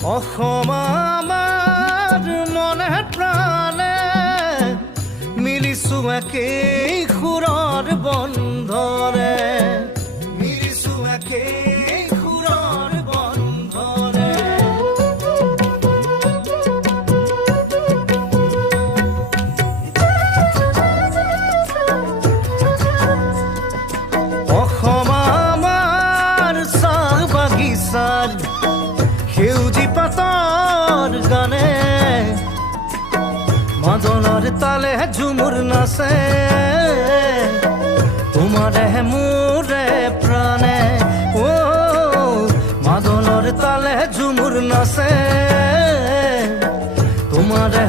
অসম আমাৰ মনে প্ৰাণে মিলিছো একেই সুৰৰ বন্ধৰে মিলিছো একেই সুৰৰ বন্ধৰে অসম আমাৰ চাহ বাগিচাৰ সেউজী পাতৰ গানে মাদলৰ তালে ঝুমুৰ নাচে তোমাৰে মোৰে প্ৰাণে ও মাদলৰ তালে ঝুমুৰ নাচে তোমাৰে